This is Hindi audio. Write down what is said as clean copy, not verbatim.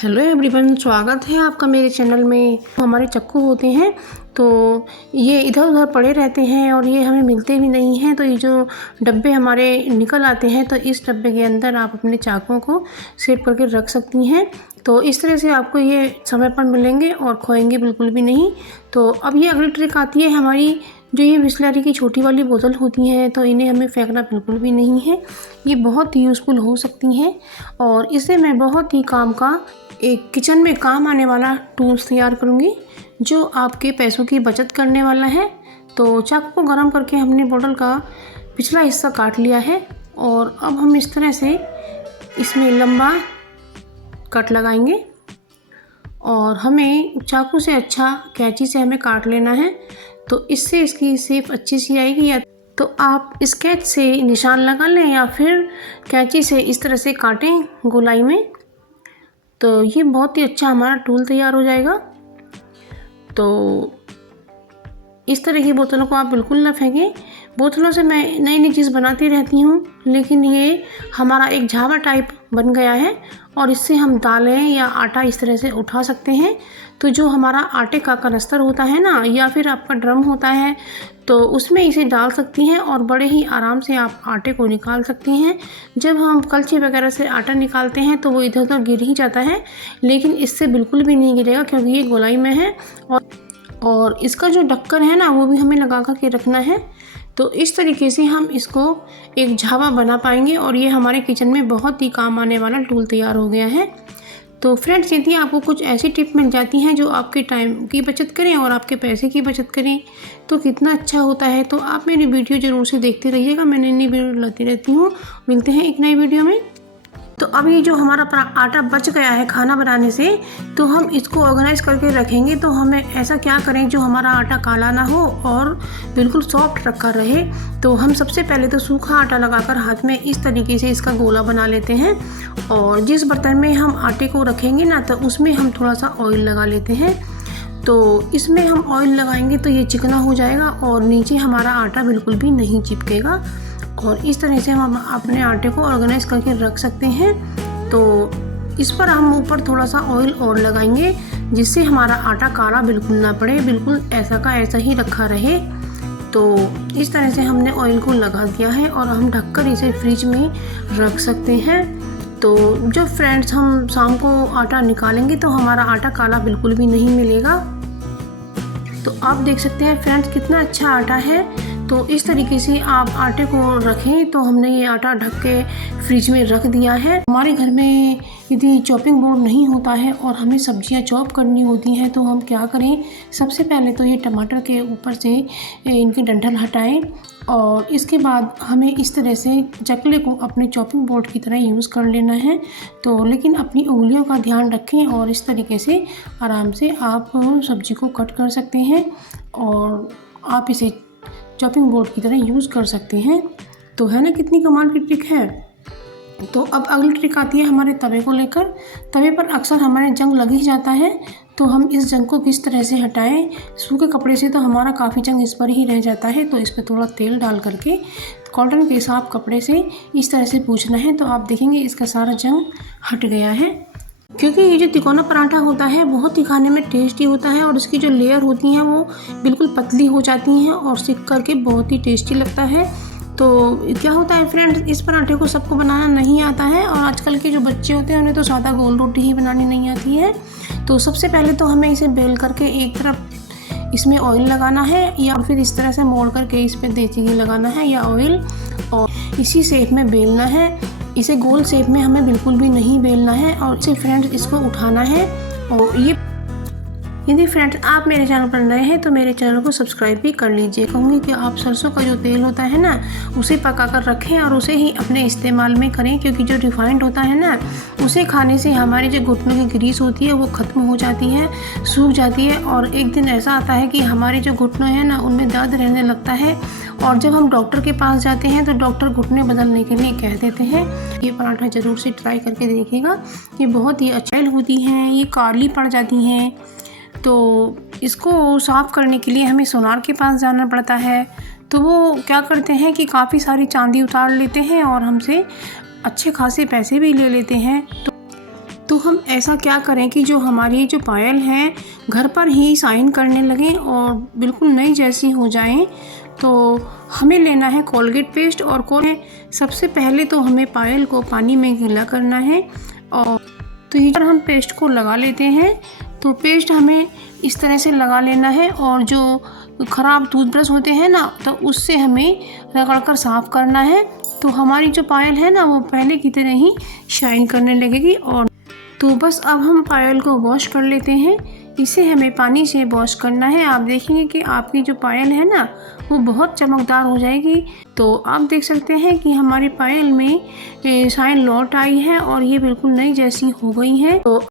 हेलो एवरीवन, स्वागत है आपका मेरे चैनल में। हमारे चक्कू होते हैं तो ये इधर उधर पड़े रहते हैं और ये हमें मिलते भी नहीं हैं। तो ये जो डब्बे हमारे निकल आते हैं तो इस डब्बे के अंदर आप अपने चाकुओं को सेव करके रख सकती हैं। तो इस तरह से आपको ये समय पर मिलेंगे और खोएंगे बिल्कुल भी नहीं। तो अब ये अगली ट्रिक आती है हमारी, जो ये बिसलेरी की छोटी वाली बोतल होती हैं तो इन्हें हमें फेंकना बिल्कुल भी नहीं है। ये बहुत ही यूज़फुल हो सकती हैं और इससे मैं बहुत ही काम का एक किचन में काम आने वाला टूल्स तैयार करूँगी जो आपके पैसों की बचत करने वाला है। तो चाकू को गर्म करके हमने बोतल का पिछला हिस्सा काट लिया है और अब हम इस तरह से इसमें लंबा कट लगाएंगे और हमें चाकू से अच्छा कैंची से हमें काट लेना है। तो इससे इसकी शेप अच्छी सी आएगी। या तो आप स्केच से निशान लगा लें या फिर कैंची से इस तरह से काटें गोलाई में, तो ये बहुत ही अच्छा हमारा टूल तैयार हो जाएगा। तो इस तरह की बोतलों को आप बिल्कुल ना फेंकें। बोतलों से मैं नई नई चीज़ बनाती रहती हूँ, लेकिन ये हमारा एक झावा टाइप बन गया है और इससे हम दालें या आटा इस तरह से उठा सकते हैं। तो जो हमारा आटे का कनस्तर होता है ना, या फिर आपका ड्रम होता है, तो उसमें इसे डाल सकती हैं और बड़े ही आराम से आप आटे को निकाल सकती हैं। जब हम कलछी वगैरह से आटा निकालते हैं तो वो इधर उधर गिर ही जाता है, लेकिन इससे बिल्कुल भी नहीं गिरेगा क्योंकि ये गोलाई में है और इसका जो ढक्कन है ना वो भी हमें लगा कर के रखना है। तो इस तरीके से हम इसको एक झावा बना पाएंगे और ये हमारे किचन में बहुत ही काम आने वाला टूल तैयार हो गया है। तो फ्रेंड्स, यदि आपको कुछ ऐसी टिप मिल जाती हैं जो आपके टाइम की बचत करें और आपके पैसे की बचत करें तो कितना अच्छा होता है। तो आप मेरी वीडियो ज़रूर से देखते रहिएगा, मैं नई नई वीडियो लाती रहती हूँ। मिलते हैं एक नई वीडियो में। तो अब ये जो हमारा आटा बच गया है खाना बनाने से, तो हम इसको ऑर्गेनाइज करके रखेंगे। तो हमें ऐसा क्या करें जो हमारा आटा काला ना हो और बिल्कुल सॉफ्ट रखा रहे। तो हम सबसे पहले तो सूखा आटा लगाकर हाथ में इस तरीके से इसका गोला बना लेते हैं और जिस बर्तन में हम आटे को रखेंगे ना, तो उसमें हम थोड़ा सा ऑयल लगा लेते हैं। तो इसमें हम ऑयल लगाएंगे तो ये चिकना हो जाएगा और नीचे हमारा आटा बिल्कुल भी नहीं चिपकेगा और इस तरह से हम अपने आटे को ऑर्गेनाइज करके रख सकते हैं। तो इस पर हम ऊपर थोड़ा सा ऑयल और लगाएंगे जिससे हमारा आटा काला बिल्कुल ना पड़े, बिल्कुल ऐसा का ऐसा ही रखा रहे। तो इस तरह से हमने ऑयल को लगा दिया है और हम ढककर इसे फ्रिज में रख सकते हैं। तो जब फ्रेंड्स हम शाम को आटा निकालेंगे तो हमारा आटा काला बिल्कुल भी नहीं मिलेगा। तो आप देख सकते हैं फ्रेंड्स कितना अच्छा आटा है। तो इस तरीके से आप आटे को रखें। तो हमने ये आटा ढक के फ्रिज में रख दिया है। हमारे घर में यदि चॉपिंग बोर्ड नहीं होता है और हमें सब्जियां चॉप करनी होती हैं तो हम क्या करें, सबसे पहले तो ये टमाटर के ऊपर से इनके डंठल हटाएं और इसके बाद हमें इस तरह से चकले को अपने चॉपिंग बोर्ड की तरह यूज़ कर लेना है। तो लेकिन अपनी उंगलियों का ध्यान रखें और इस तरीके से आराम से आप सब्जी को कट कर सकते हैं और आप इसे चॉपिंग बोर्ड की तरह यूज़ कर सकते हैं। तो है ना कितनी कमाल की ट्रिक है। तो अब अगली ट्रिक आती है हमारे तवे को लेकर। तवे पर अक्सर हमारे जंग लग ही जाता है, तो हम इस जंग को किस तरह से हटाएं। सूखे कपड़े से तो हमारा काफ़ी जंग इस पर ही रह जाता है, तो इस पर थोड़ा तेल डाल करके कॉटन के साफ कपड़े से इस तरह से पोंछना है। तो आप देखेंगे इसका सारा जंग हट गया है। क्योंकि ये जो तिकोना पराठा होता है बहुत ही खाने में टेस्टी होता है और इसकी जो लेयर होती हैं वो बिल्कुल पतली हो जाती हैं और सिक करके बहुत ही टेस्टी लगता है। तो क्या होता है फ्रेंड्स, इस पराठे को सबको बनाना नहीं आता है और आजकल के जो बच्चे होते हैं उन्हें तो सादा गोल रोटी ही बनानी नहीं आती है। तो सबसे पहले तो हमें इसे बेल करके एक तरफ इसमें ऑयल लगाना है या फिर इस तरह से मोड़ करके इस पर देसी घी लगाना है या ऑयल, और इसी शेप में बेलना है। इसे गोल शेप में हमें बिल्कुल भी नहीं बेलना है और इसे फ्रेंड्स इसको उठाना है। और ये यदि फ्रेंड्स आप मेरे चैनल पर नए हैं तो मेरे चैनल को सब्सक्राइब भी कर लीजिए। कहूँगी कि आप सरसों का जो तेल होता है ना उसे पका कर रखें और उसे ही अपने इस्तेमाल में करें, क्योंकि जो रिफाइंड होता है ना उसे खाने से हमारी जो घुटनों की ग्रीस होती है वो ख़त्म हो जाती है, सूख जाती है और एक दिन ऐसा आता है कि हमारे जो घुटनों हैं ना उनमें दर्द रहने लगता है और जब हम डॉक्टर के पास जाते हैं तो डॉक्टर घुटने बदलने के लिए कह देते हैं। ये पराठा ज़रूर से ट्राई करके देखिएगा। ये बहुत ही अच्छी होती हैं, ये काली पड़ जाती हैं। तो इसको साफ़ करने के लिए हमें सोनार के पास जाना पड़ता है। तो वो क्या करते हैं कि काफ़ी सारी चांदी उतार लेते हैं और हमसे अच्छे खासे पैसे भी ले लेते हैं। तो हम ऐसा क्या करें कि जो हमारी जो पायल हैं घर पर ही शाइन करने लगें और बिल्कुल नई जैसी हो जाएं। तो हमें लेना है कोलगेट पेस्ट और सबसे पहले तो हमें पायल को पानी में गीला करना है और तो इधर हम पेस्ट को लगा लेते हैं। तो पेस्ट हमें इस तरह से लगा लेना है और जो ख़राब टूथब्रश होते हैं ना तो उससे हमें रगड़ कर साफ़ करना है। तो हमारी जो पायल है ना वो पहले की तरह ही शाइन करने लगेगी। और तो बस अब हम पायल को वॉश कर लेते हैं। इसे हमें पानी से वॉश करना है। आप देखेंगे कि आपकी जो पायल है ना वो बहुत चमकदार हो जाएगी। तो आप देख सकते हैं कि हमारी पायल में शाइन लौट आई है और ये बिल्कुल नई जैसी हो गई है। तो